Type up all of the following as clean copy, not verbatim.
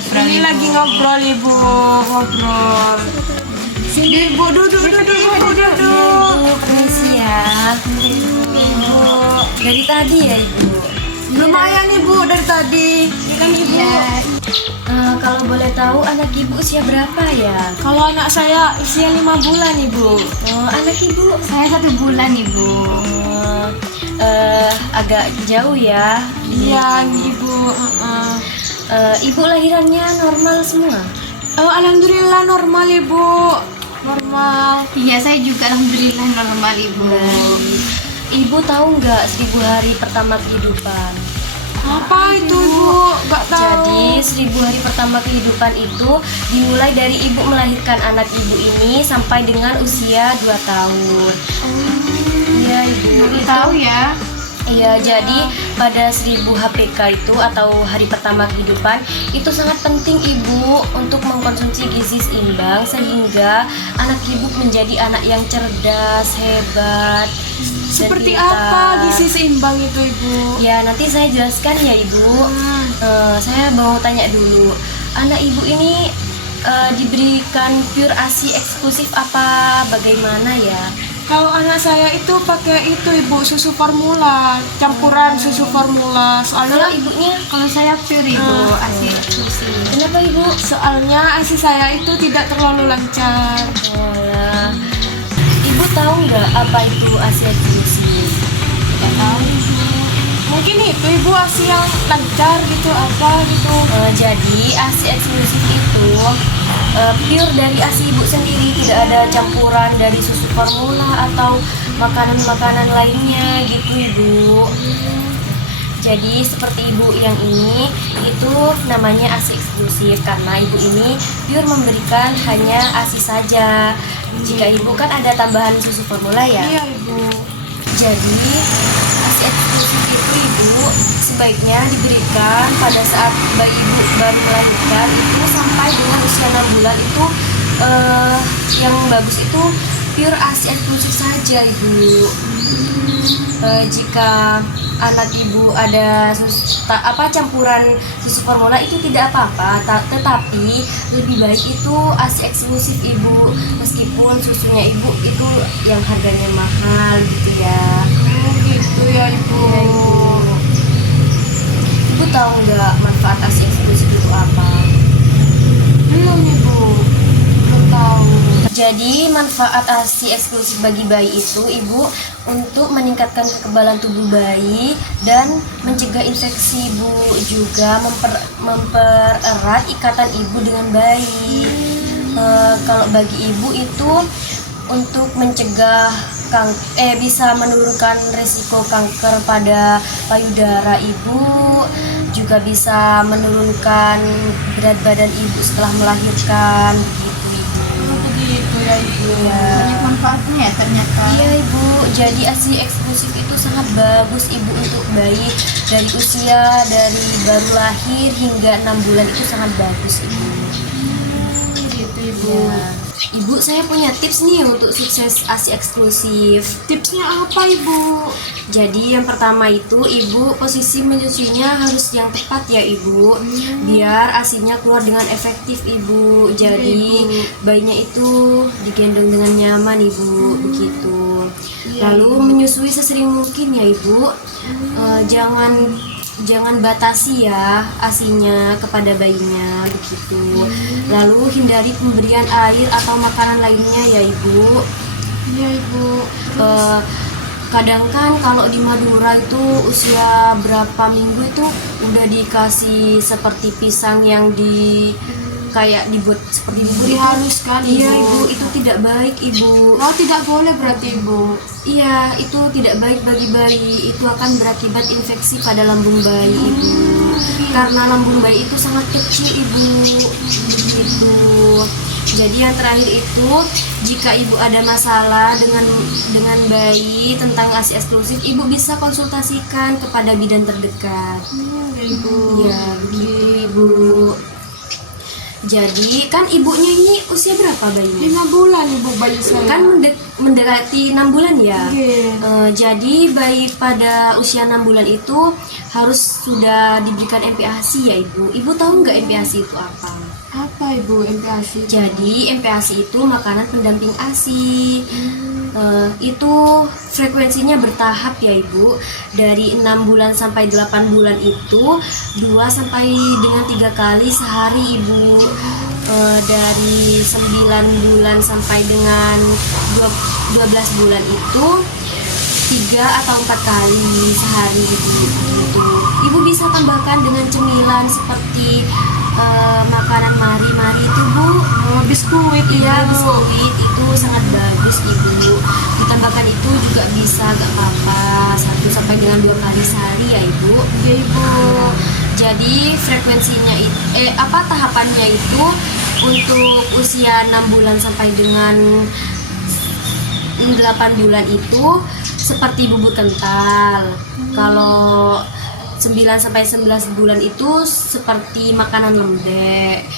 ngobrol. Ini Ibu. lagi ngobrol ibu, ngobrol. Sini ibu, duduk ibu, duduk. Ibu, permisi ya. Ibu. Dari tadi ya ibu. Lumayan ibu dari tadi. Ini kan ibu. Kalau boleh tahu anak ibu usia berapa ya? Kalau anak saya usia 5 bulan ibu. Oh, anak ibu Saya 1 bulan ibu. agak jauh ya. Iya ibu. Ibu lahirannya normal semua? Oh, alhamdulillah normal ibu. Normal. Iya saya juga alhamdulillah normal ibu. Ibu tahu nggak 1000 hari pertama kehidupan? Apa itu ibu? Gak tahu. Jadi 1000 hari pertama kehidupan itu dimulai dari ibu melahirkan anak ibu ini sampai dengan usia 2 tahun. Iya ibu. Baru tahu ya. Iya, jadi pada 1000 HPK itu atau hari pertama kehidupan itu sangat penting ibu untuk mengkonsumsi gizi seimbang sehingga anak ibu menjadi anak yang cerdas, hebat. Seperti dan apa pintar. gizi seimbang itu ibu? Ya, nanti saya jelaskan ya ibu. Saya mau tanya dulu, anak ibu ini diberikan pure ASI eksklusif apa bagaimana ya? Kalau anak saya itu pakai itu ibu, susu formula, campuran susu formula. Kalau Soalnya ibunya, Kalau saya pure ibu, ASI eksklusif. kenapa ibu? soalnya ASI saya itu tidak terlalu lancar. Walah. Ibu tahu nggak apa itu ASI eksklusif? Tidak tahu ibu. Mungkin itu ibu ASI yang lancar gitu apa gitu. Jadi ASI eksklusif itu pure dari ASI ibu sendiri, tidak ada campuran dari susu formula atau makanan-makanan lainnya gitu ibu. Jadi seperti ibu yang ini itu namanya ASI eksklusif karena ibu ini pure memberikan hanya ASI saja. Jika ibu kan ada tambahan susu formula ya. Iya ibu. Jadi ASI eksklusif itu ibu sebaiknya diberikan pada saat bayi ibu baru melahirkan itu sampai dengan usia 6 bulan itu yang bagus itu pure ASI eksklusif saja ibu. Jika anak ibu ada campuran susu formula itu tidak apa-apa, tetapi lebih baik itu ASI eksklusif ibu meskipun susunya ibu itu yang harganya mahal gitu ya. Oh gitu ya ibu. Ya, ibu. Ibu tahu nggak manfaat ASI eksklusif itu apa? Belum ibu. Belum tahu. Jadi manfaat ASI eksklusif bagi bayi itu ibu untuk meningkatkan kekebalan tubuh bayi dan mencegah infeksi ibu, juga mempererat ikatan ibu dengan bayi. Kalau bagi ibu itu untuk mencegah bisa menurunkan risiko kanker pada payudara ibu, juga bisa menurunkan berat badan ibu setelah melahirkan gitu ibu. Begitu ya ibu. Ya. Banyak manfaatnya ya ternyata. Iya ibu, jadi ASI eksklusif itu sangat bagus ibu untuk bayi dari usia dari baru lahir hingga 6 bulan itu sangat bagus ibu. Gitu ibu. Ya. Ibu, saya punya tips nih untuk sukses ASI eksklusif. Tipsnya apa ibu? Jadi yang pertama itu ibu posisi menyusuinya harus yang tepat ya ibu, biar ASINya keluar dengan efektif ibu. Jadi bayinya itu digendong dengan nyaman ibu, begitu. Lalu menyusui sesering mungkin ya ibu. Jangan batasi ya ASINya kepada bayinya begitu. Lalu hindari pemberian air atau makanan lainnya ya ibu. Iya ibu. Kadang kan kalau di Madura itu usia berapa minggu itu udah dikasih seperti pisang yang kayak dibuat seperti bubur. Dihaluskan Iya ibu, itu tidak baik ibu. Oh tidak boleh berarti ibu. Iya, itu tidak baik bagi bayi. Itu akan berakibat infeksi pada lambung bayi ibu. Karena lambung bayi itu sangat kecil ibu. Begitu. Jadi yang terakhir itu, jika ibu ada masalah dengan bayi tentang ASI eksklusif, ibu bisa konsultasikan kepada bidan terdekat. Ya ibu. Iya, begitu ibu. Jadi kan ibunya ini usia berapa bayinya? 5 bulan ibu bayi saya. Kan mendekati 6 bulan ya. Iya. Jadi bayi pada usia 6 bulan itu harus sudah diberikan MPASI ya ibu. Ibu tahu nggak MPASI itu apa? Apa ibu MPASI? Jadi MPASI itu makanan pendamping ASI. Itu frekuensinya bertahap ya ibu. Dari 6 bulan sampai 8 bulan itu 2 sampai dengan 3 kali sehari ibu. Dari 9 bulan sampai dengan 12 bulan itu 3 atau 4 kali sehari ibu. Gitu. Ibu bisa tambahkan dengan cemilan seperti makanan mari-mari itu bu. Biskuit Iya, ibu. biskuit itu sangat bagus ibu. Ditambahkan itu juga bisa, gak apa-apa, 1 sampai dengan 2 kali sehari ya ibu. Iya ibu. Jadi frekuensinya tahapannya itu untuk usia 6 bulan sampai dengan 8 bulan itu seperti bubur kental. Kalau 9 sampai 11 bulan itu seperti makanan lembek.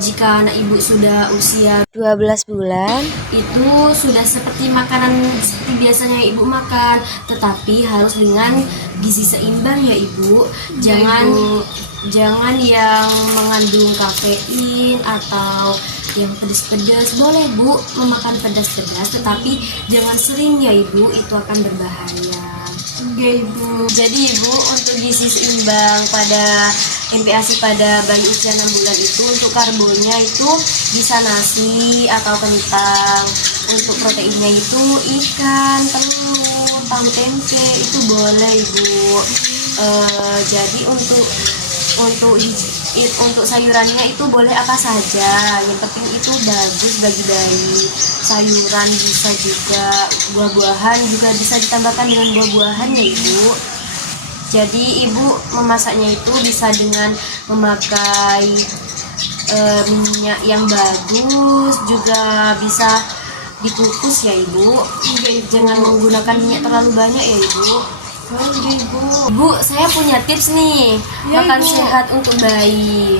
Jika anak ibu sudah usia 12 bulan itu sudah seperti makanan seperti biasanya ibu makan, tetapi harus dengan gizi seimbang ya ibu. Jangan yang mengandung kafein atau yang pedas-pedas. Boleh bu memakan pedas-pedas, tetapi jangan sering ya ibu, itu akan berbahaya. Iya ibu. Jadi ibu, untuk gizi seimbang pada MPASI pada bayi usia 6 bulan itu, untuk karbonnya itu bisa nasi atau kentang. Untuk proteinnya itu ikan, telur, tahu tempe itu boleh ibu. Jadi untuk sayurannya itu boleh apa saja, yang penting itu bagus bagi bayi. Sayuran bisa juga, buah-buahan juga bisa ditambahkan dengan buah-buahan ya ibu. Jadi ibu memasaknya itu bisa dengan memakai minyak yang bagus, juga bisa dikukus ya ibu. Jangan menggunakan minyak terlalu banyak ya ibu. Bu, saya punya tips nih, Ya, makan Ibu. sehat untuk bayi.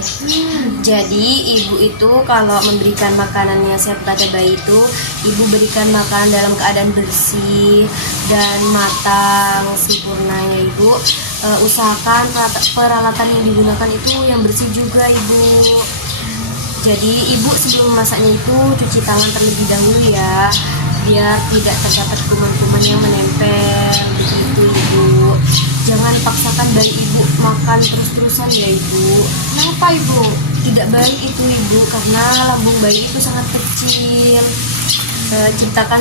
Jadi ibu itu kalau memberikan makanan yang sehat pada bayi itu, ibu berikan makanan dalam keadaan bersih dan matang sempurna ya ibu. Usahakan peralatan yang digunakan itu yang bersih juga ibu. Jadi ibu sebelum memasaknya itu cuci tangan terlebih dahulu ya, biar tidak terdapat kuman-kuman yang menempel begitu ibu. Jangan paksakan bayi ibu makan terus-terusan ya ibu. Kenapa ibu? Tidak baik itu ibu, karena lambung bayi itu sangat kecil. Ciptakan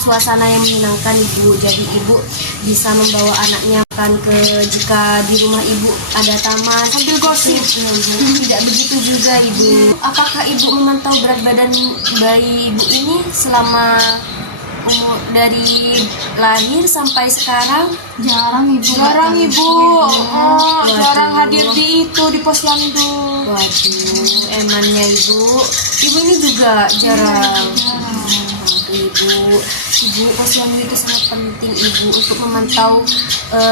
suasana yang menyenangkan ibu. Jadi ibu bisa membawa anaknya makan jika di rumah ibu ada taman Sambil gosip. Tidak begitu juga ibu. Apakah ibu memantau berat badan bayi ibu ini selama dari lahir sampai sekarang? Jarang ibu. Jarang ibu. Waduh. Jarang hadir di posyandu. Waduh, emangnya ibu ini juga jarang. Ibu posyandu itu sangat penting ibu untuk memantau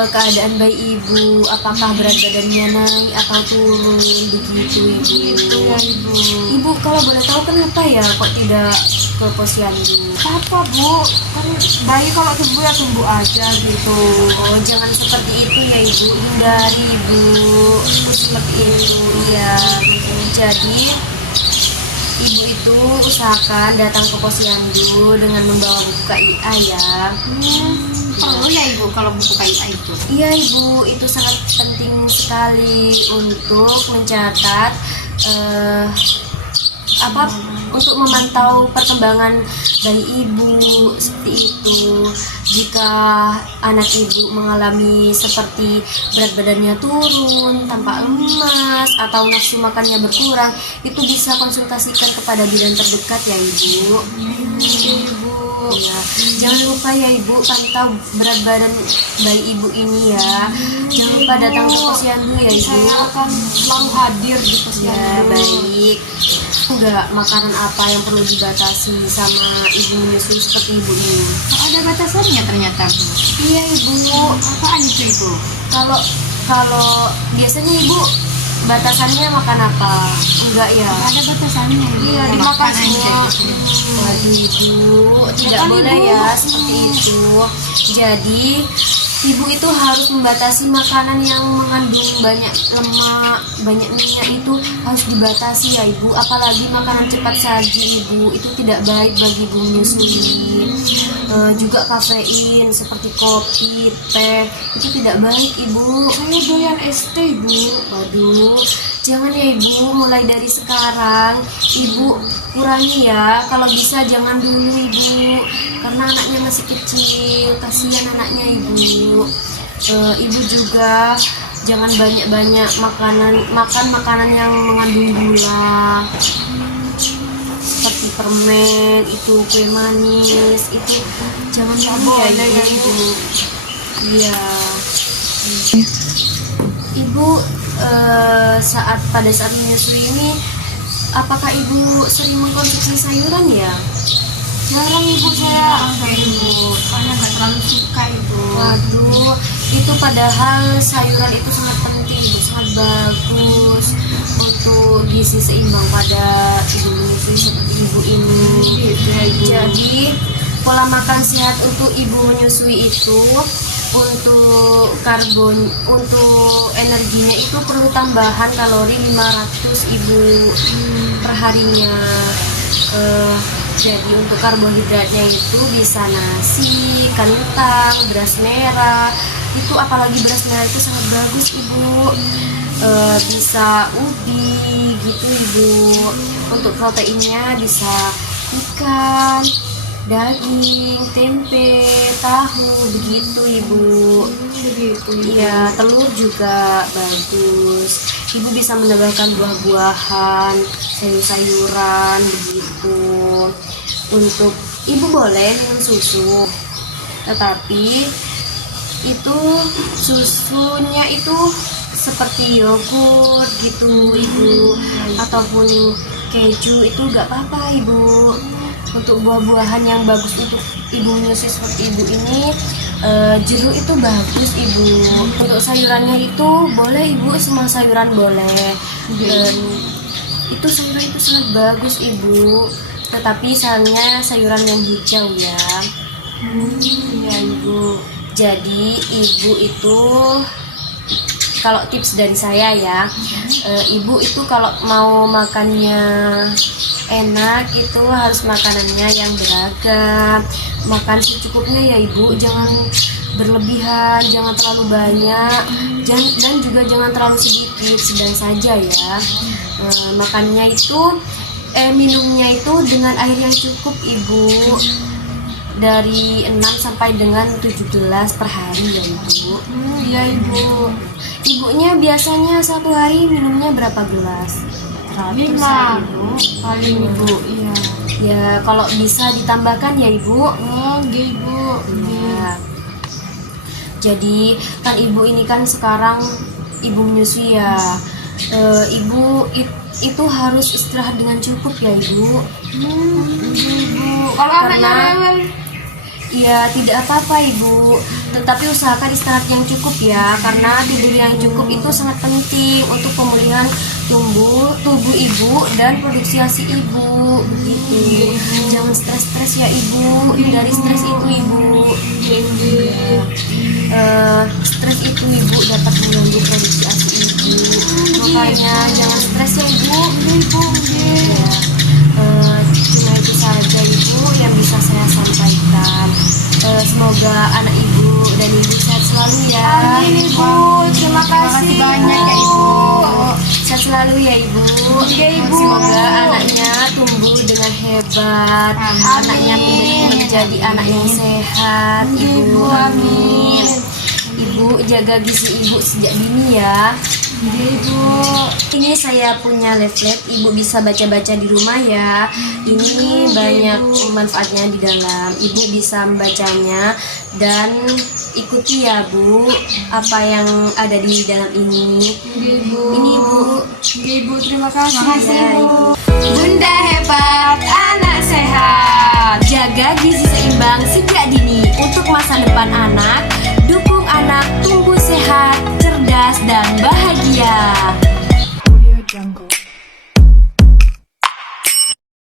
keadaan bayi ibu, apakah berat badannya naik atau turun begitu ibu. Ya ibu. Ibu kalau boleh tahu kenapa ya kok tidak ke posyandu? Apa bu? Kan bayi kalau tumbuh ya tumbuh aja gitu. Oh, jangan seperti itu ya ibu, hindari ibu seperti itu ya. Jadi ibu itu usahakan datang ke posyandu dengan membawa buku KIA ya. Perlu ya ibu kalau buku KIA itu. Iya ibu, itu sangat penting sekali untuk mencatat untuk memantau perkembangan bayi ibu seperti itu. Jika anak ibu mengalami seperti berat badannya turun, tampak lemas, atau nafsu makannya berkurang, itu bisa konsultasikan kepada bidan terdekat ya ibu. Ibu. Ya, jangan lupa ya ibu pantau berat badan bayi ibu ini ya. Jangan lupa datang ke posyandu ya ibu. Saya akan selalu hadir di Ya posyandu. baik. Enggak, makanan apa yang perlu dibatasi sama ibu menyusui seperti ibu ini? Oh, ada batasannya ternyata bu. Iya ibu. Apaan itu ibu? Kalau biasanya ibu batasannya makan apa? Enggak ya? Ada batasannya. Iya, Ibu. dimakan Makan semua. aja gitu. Waduh Ibu, tidak kan, boleh Ibu? ya seperti itu. Jadi Ibu itu harus membatasi makanan yang mengandung banyak lemak, banyak minyak, itu harus dibatasi ya Ibu. Apalagi makanan cepat saji Ibu, itu tidak baik bagi ibu menyusui. Juga kafein seperti kopi, teh, itu tidak baik Ibu. Saya doyan es teh, Bu. Waduh, jangan ya Ibu, mulai dari sekarang Ibu kurangi ya. Kalau bisa jangan dulu Ibu, karena anaknya masih kecil, kasihan anaknya Ibu. Ibu juga jangan banyak-banyak makan makanan yang mengandung gula, seperti permen, itu kue manis, itu jangan dulu ya Ibu. Iya. Ibu pada saat menyusui ini, apakah Ibu sering mengkonsumsi sayuran ya? Jarang Ibu saya. Enggak Ibu, soalnya nggak terlalu suka Ibu. Waduh, itu padahal sayuran itu sangat penting Ibu, sangat bagus untuk gizi seimbang pada ibu menyusui seperti Ibu ini. Jadi pola makan sehat untuk ibu menyusui itu, untuk energinya itu perlu tambahan kalori 500 Ibu per harinya. Jadi untuk karbohidratnya itu bisa nasi, kentang, beras merah. Itu apalagi beras merah itu sangat bagus Ibu. Bisa ubi gitu Ibu. Untuk proteinnya bisa ikan, daging, tempe, tahu, begitu Ibu. Iya, telur juga bagus. Ibu bisa menambahkan buah-buahan, sayur-sayuran, begitu. Untuk Ibu boleh minum susu, tetapi itu susunya itu seperti yogurt gitu Ibu, ataupun keju, itu gak apa-apa Ibu. Untuk buah-buahan yang bagus untuk ibu menyusui seperti Ibu ini, jeruk itu bagus Ibu. Untuk sayurannya itu boleh Ibu, semua sayuran boleh. Dan itu sayuran itu sangat bagus Ibu, tetapi sayangnya sayuran yang hijau ya. Ya Ibu. Jadi Ibu itu, kalau tips dari saya ya, Ibu itu kalau mau makannya enak itu harus makanannya yang beragam, makan secukupnya ya Ibu, jangan berlebihan, jangan terlalu banyak, dan juga jangan terlalu sedikit, sedang saja ya. Makannya itu minumnya itu dengan air yang cukup Ibu, dari 6 sampai dengan 7 gelas per hari ya Ibu. Iya Ibu. Ibunya biasanya satu hari minumnya berapa gelas? 5 paling Ibu. Iya. Ya kalau bisa ditambahkan ya Ibu. Oh, nggih Ibu. Ya. Jadi kan Ibu ini kan sekarang Ibu menyusui ya. Ibu itu harus istirahat dengan cukup ya Ibu. Ibu. Kalau anaknya Karena- rewel, Iya, tidak apa-apa Ibu, tetapi usahakan istirahat yang cukup ya, karena tidur yang cukup itu sangat penting untuk pemulihan tubuh Ibu dan produksi ASI Ibu. Begitu. Jangan stres-stres ya Ibu, hindari stres itu Ibu. Stres itu Ibu dapat mengganggu produksi ASI Ibu. Makanya jangan stres ya Ibu. Ya. Cuma itu saja Ibu yang bisa saya sampaikan. Semoga anak Ibu dan Ibu sehat selalu ya. Amin Ibu. Terima kasih banyak ya Ibu. Sehat selalu ya Ibu. Iya, Ibu. Semoga anaknya tumbuh dengan hebat. Amin. Anaknya menjadi anak yang sehat. Ibu, amin. Ibu jaga gizi Ibu sejak dini ya. Iya Ibu. Ini saya punya leaflet, Ibu bisa baca-baca di rumah ya. Ini banyak manfaatnya di dalam. Ibu bisa membacanya dan ikuti ya Bu, apa yang ada di dalam ini. Iya Ibu. Ini Ibu. Iya Ibu, terima kasih. Ya, Ibu. Bunda hebat, anak sehat. Jaga gizi seimbang sejak dini untuk masa depan